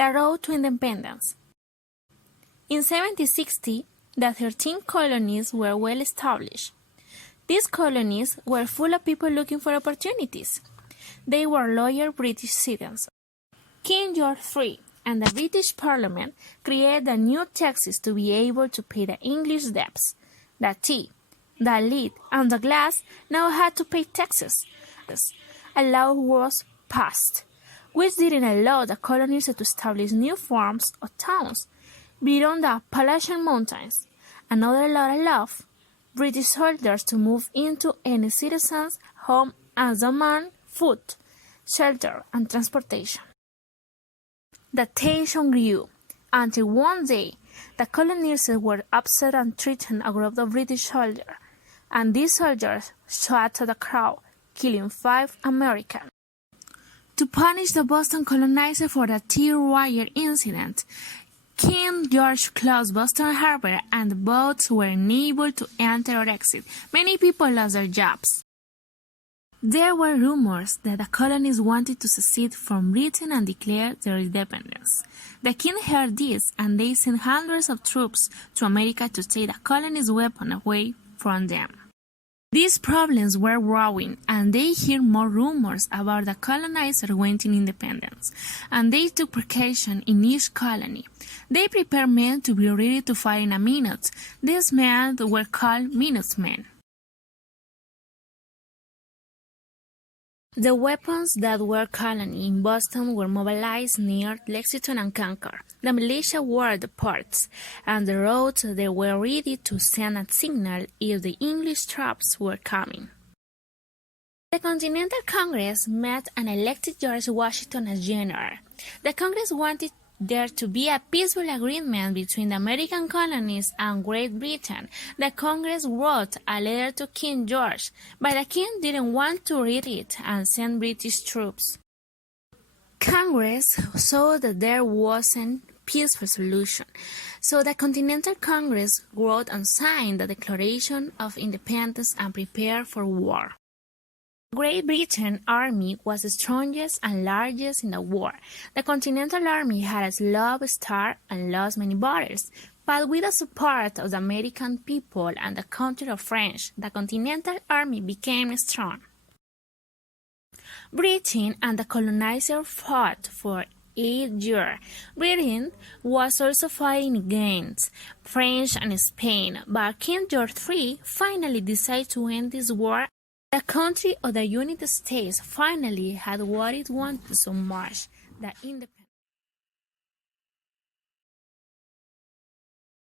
The Road to Independence. In 1760, the 13 colonies were well established. These colonies were full of people looking for opportunities. They were loyal British citizens. King George III and the British Parliament created the new taxes to be able to pay the English debts. The tea, the lead, and the glass now had to pay taxes. A law was passed, which didn't allow the colonies to establish new farms or towns beyond the Appalachian Mountains. Another law allowed British soldiers to move into any citizen's home and demand food, shelter, and transportation. The tension grew until one day the colonists were upset and threatened a group of British soldiers, and these soldiers shot at the crowd, killing 5 Americans. To punish the Boston colonizer for the tea wire incident, King George closed Boston Harbor and the boats were unable to enter or exit. Many people lost their jobs. There were rumors that the colonies wanted to secede from Britain and declare their independence. The king heard this and they sent hundreds of troops to America to take the colonies' weapons away from them. These problems were growing, and they heard more rumors about the colonizer wanting independence, and they took precaution in each colony. They prepared men to be ready to fight in a minute. These men were called Minutemen. The weapons that were colony in Boston were mobilized near Lexington and Concord. The militia were at the ports, and the roads they were ready to send a signal if the English troops were coming. The Continental Congress met and elected George Washington as general. The Congress wanted there to be a peaceful agreement between the American colonies and Great Britain. The Congress wrote a letter to King George, but the king didn't want to read it and send British troops. Congress saw that there wasn't a peaceful solution, so the Continental Congress wrote and signed the Declaration of Independence and prepared for war. Great Britain army was the strongest and largest in the war. The Continental Army had a slow start and lost many battles, but with the support of the American people and the country of French, the Continental Army became strong. Britain and the colonizer fought for 8 years. Britain was also fighting against France and Spain, but King George III finally decided to end this war. The country of the United States finally had what it wanted so much, the independence.